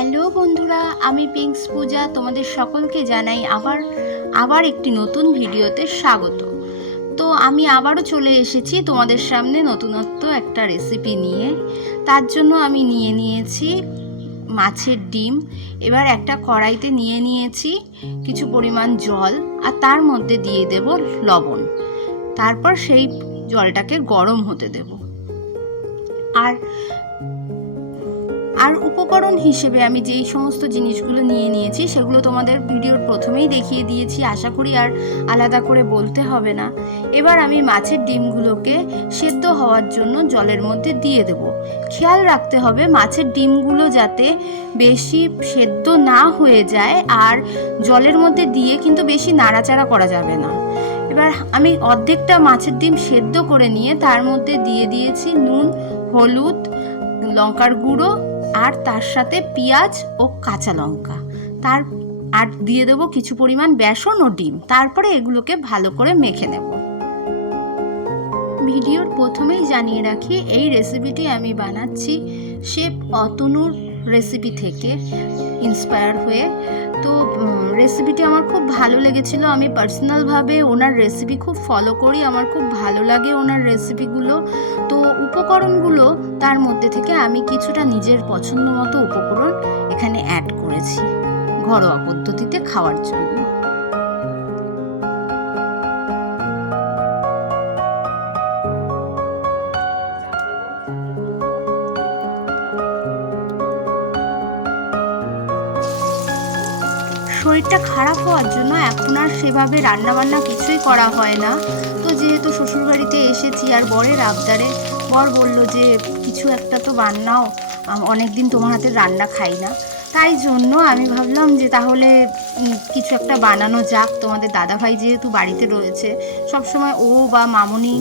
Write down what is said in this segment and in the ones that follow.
Hello বন্ধুরা, আমি pinks পূজা তোমাদের সকলকে জানাই আবার একটি নতুন ভিডিওতে স্বাগত। তো আমি আবারও চলে এসেছি তোমাদের সামনে নতুনত্ব একটা রেসিপি নিয়ে। তার জন্য আমি নিয়েছি মাছের ডিম। এবার একটা কড়াইতে নিয়েছি কিছু পরিমাণ জল, আর তার মধ্যে দিয়ে দেব লবণ। তারপর সেই জলটাকে গরম হতে দেব। আর উপকরণ হিসেবে আমি যেই সমস্ত জিনিসগুলো নিয়েছি সেগুলো তোমাদের ভিডিওর প্রথমেই দেখিয়ে দিয়েছি, আশা করি আর আলাদা করে বলতে হবে না। এবার আমি মাছের ডিমগুলোকে সেদ্ধ হওয়ার জন্য জলের মধ্যে দিয়ে দেব। খেয়াল রাখতে হবে মাছের ডিমগুলো যাতে বেশি সেদ্ধ না হয়ে যায়, আর জলের মধ্যে দিয়ে কিন্তু বেশি নাড়াচাড়া করা যাবে না। এবার আমি অর্ধেকটা মাছের ডিম সেদ্ধ করে নিয়ে তার মধ্যে দিয়ে দিয়েছি নুন, হলুদ, লঙ্কার গুঁড়ো, আর তার সাথে পেঁয়াজ ও কাঁচা লঙ্কা, আর দিয়ে দেবো কিছু পরিমাণ বেসন ও ডিম। তারপরে এগুলোকে ভালো করে মেখে নেব। ভিডিওর প্রথমেই জানিয়ে রাখি, এই রেসিপিটি আমি বানাচ্ছি শেফ অতনুর রেসিপি থেকে ইন্সপায়ার হয়ে। তো রেসিপিটি আমার খুব ভালো লেগেছিল। আমি পার্সোনালভাবে ওনার রেসিপি খুব ফলো করি, আমার খুব ভালো লাগে ওনার রেসিপিগুলো। তো উপকরণগুলো তার মধ্যে থেকে আমি কিছুটা নিজের পছন্দ মতো উপকরণ এখানে অ্যাড করেছি ঘরোয়া পদ্ধতিতে খাওয়ার জন্য। শরীরটা খারাপ হওয়ার জন্য এখন আর সেভাবে রান্নাবান্না কিছুই করা হয় না। তো যেহেতু শ্বশুরবাড়িতে এসেছি আর বরের আবদারে বর বলল যে কিছু একটা তো বানাও, অনেক দিন তোমার হাতের রান্না খাই না। তাই জন্য আমি ভাবলাম যে তাহলে কিছু একটা বানানো যাক। তোমাদের দাদাভাই যেহেতু বাড়িতে রয়েছে, সবসময় ও বা মামুনি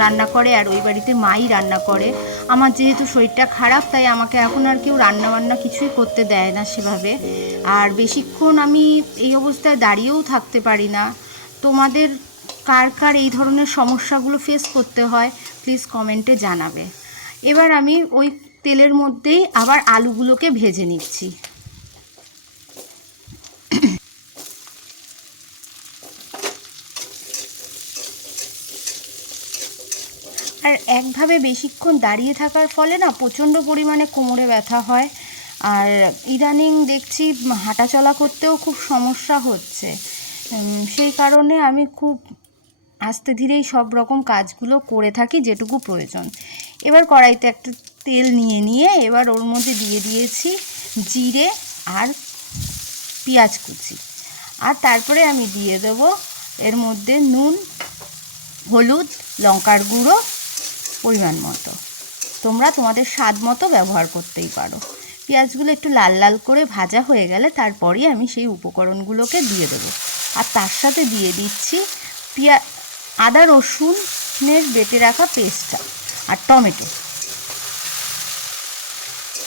রান্না করে, আর ওই বাড়িতে মাই রান্না করে। আমার যেহেতু শরীরটা খারাপ, তাই আমাকে এখন আর কেউ রান্নাবান্না কিছুই করতে দেয় না সেভাবে। আর বেশিক্ষণ আমি এই অবস্থায় দাঁড়িয়েও থাকতে পারি না। তোমাদের কার কার এই ধরনের সমস্যাগুলো ফেস করতে হয় প্লিজ কমেন্টে জানাবে। এবার আমি ওই তেলের মধ্যেই আবার আলুগুলোকে ভেজে নিচ্ছি। আর একভাবে বেশিক্ষণ দাঁড়িয়ে থাকার ফলে না প্রচণ্ড পরিমাণে কোমরে ব্যথা হয়, আর ইদানিং দেখছি হাঁটা চলা করতেও খুব সমস্যা হচ্ছে। সেই কারণে আমি খুব আস্তে ধীরেই সব রকম কাজগুলো করে থাকি যেটুকু প্রয়োজন। এবার কড়াইতে একটা তেল নিয়ে এবার ওর মধ্যে দিয়ে দিয়েছি জিরে আর পেঁয়াজ কুচি, আর তারপরে আমি দিয়ে দেব এর মধ্যে নুন, হলুদ, লঙ্কার গুঁড়ো পরিমাণ মতো। তোমরা তোমাদের স্বাদ মতো ব্যবহার করতেই পারো। পেঁয়াজগুলো একটু লাল লাল করে ভাজা হয়ে গেলে তারপরেই আমি সেই উপকরণগুলোকে দিয়ে দেবো। আর তার সাথে দিয়ে দিচ্ছি আদা রসুনের বেটে রাখা পেস্টটা আর টমেটো।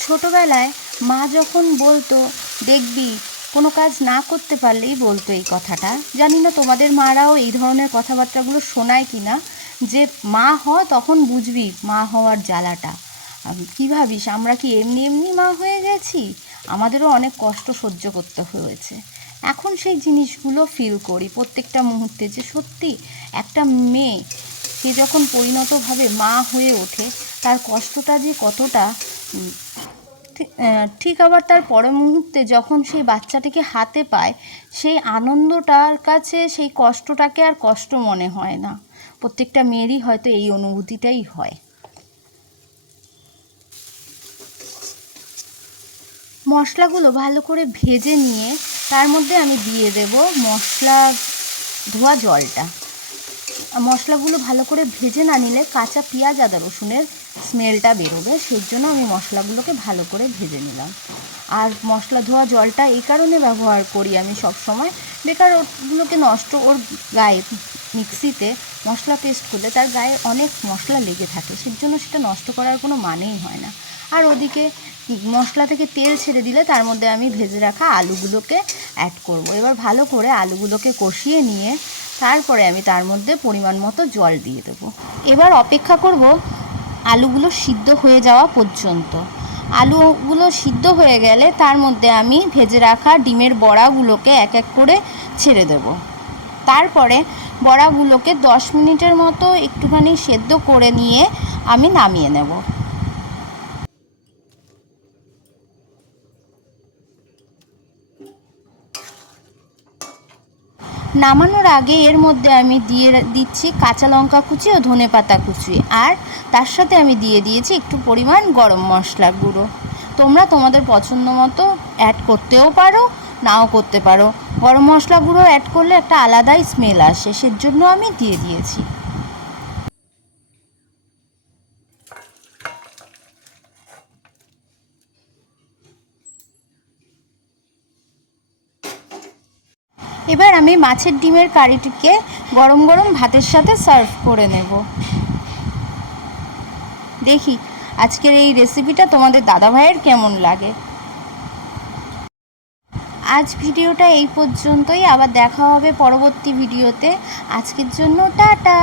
ছোটোবেলায় মা যখন বলতো, দেখবি কোনো কাজ না করতে পারলেই বলতো এই কথাটা। জানি না তোমাদের মারাও এই ধরনের কথাবার্তাগুলো শোনায় কি না, যে মা হ তখন বুঝবি মা হওয়ার জ্বালাটা। কী ভাবিস আমরা কি এমনি এমনি মা হয়ে গেছি? আমাদেরও অনেক কষ্ট সহ্য করতে হয়েছে। এখন সেই জিনিসগুলো ফিল করি প্রত্যেকটা মুহূর্তে, যে সত্যি একটা মেয়ে সে যখন পরিণতভাবে মা হয়ে ওঠে তার কষ্টটা যে কতটা। ঠিক আবার তার পরের মুহূর্তে যখন সেই বাচ্চাটিকে হাতে পায়, সেই আনন্দটার কাছে সেই কষ্টটাকে আর কষ্ট মনে হয় না। প্রত্যেকটা মেয়েরই হয়তো এই অনুভূতিটাই হয়। মশলাগুলো ভালো করে ভেজে নিয়ে তার মধ্যে আমি দিয়ে দেব মশলা ধোয়া জলটা। মশলাগুলো ভালো করে ভেজে না নিলে কাঁচা পেঁয়াজ আদা রসুনের স্মেলটা বেরোবে, সেই জন্য আমি মশলাগুলোকে ভালো করে ভেজে নিলাম। আর মশলা ধোয়া জলটা এই কারণে ব্যবহার করি আমি সব সময়, বেকার ওগুলোকে নষ্ট, ওর গায়ে মিক্সিতে মশলা পেস্ট করলে তার গায়ে অনেক মশলা লেগে থাকে, সেই জন্য সেটা নষ্ট করার কোনো মানেই হয় না। আর ওদিকে মশলা থেকে তেল ছেড়ে দিলে তার মধ্যে আমি ভেজে রাখা আলুগুলোকে অ্যাড করব। এবার ভালো করে আলুগুলোকে কষিয়ে নিয়ে তারপরে আমি তার মধ্যে পরিমাণ মতো জল দিয়ে দেবো। এবার অপেক্ষা করব আলুগুলো সিদ্ধ হয়ে যাওয়া পর্যন্ত। আলুগুলো সিদ্ধ হয়ে গেলে তার মধ্যে আমি ভেজে রাখা ডিমের বড়াগুলোকে এক এক করে ছেড়ে দেব। তারপরে বড়াগুলোকে 10 মিনিটের মতো একটুখানি সেদ্ধ করে নিয়ে আমি নামিয়ে নেব। নামানোর আগে এর মধ্যে আমি দিচ্ছি কাঁচা লঙ্কা কুচি ও ধনেপাতা কুচি, আর তার সাথে আমি দিয়ে দিয়েছি একটু পরিমাণ গরম মশলার গুঁড়ো। তোমরা তোমাদের পছন্দ মতো অ্যাড করতেও পারো, নাও করতে পারো। গরম মশলা গুঁড়ো অ্যাড করলে একটা আলাদাই স্মেল আসে, সেজন্য আমি দিয়ে দিয়েছি। এবার আমি মাছের ডিমের কারিটিকে গরম গরম ভাতের সাথে সার্ভ করে নেব। দেখি আজকের এই রেসিপিটা তোমাদের দাদাভাইয়ের কেমন লাগে। আজ ভিডিওটা এই পর্যন্তই, আবার দেখা হবে পরবর্তী ভিডিওতে। আজকের জন্য টাটা।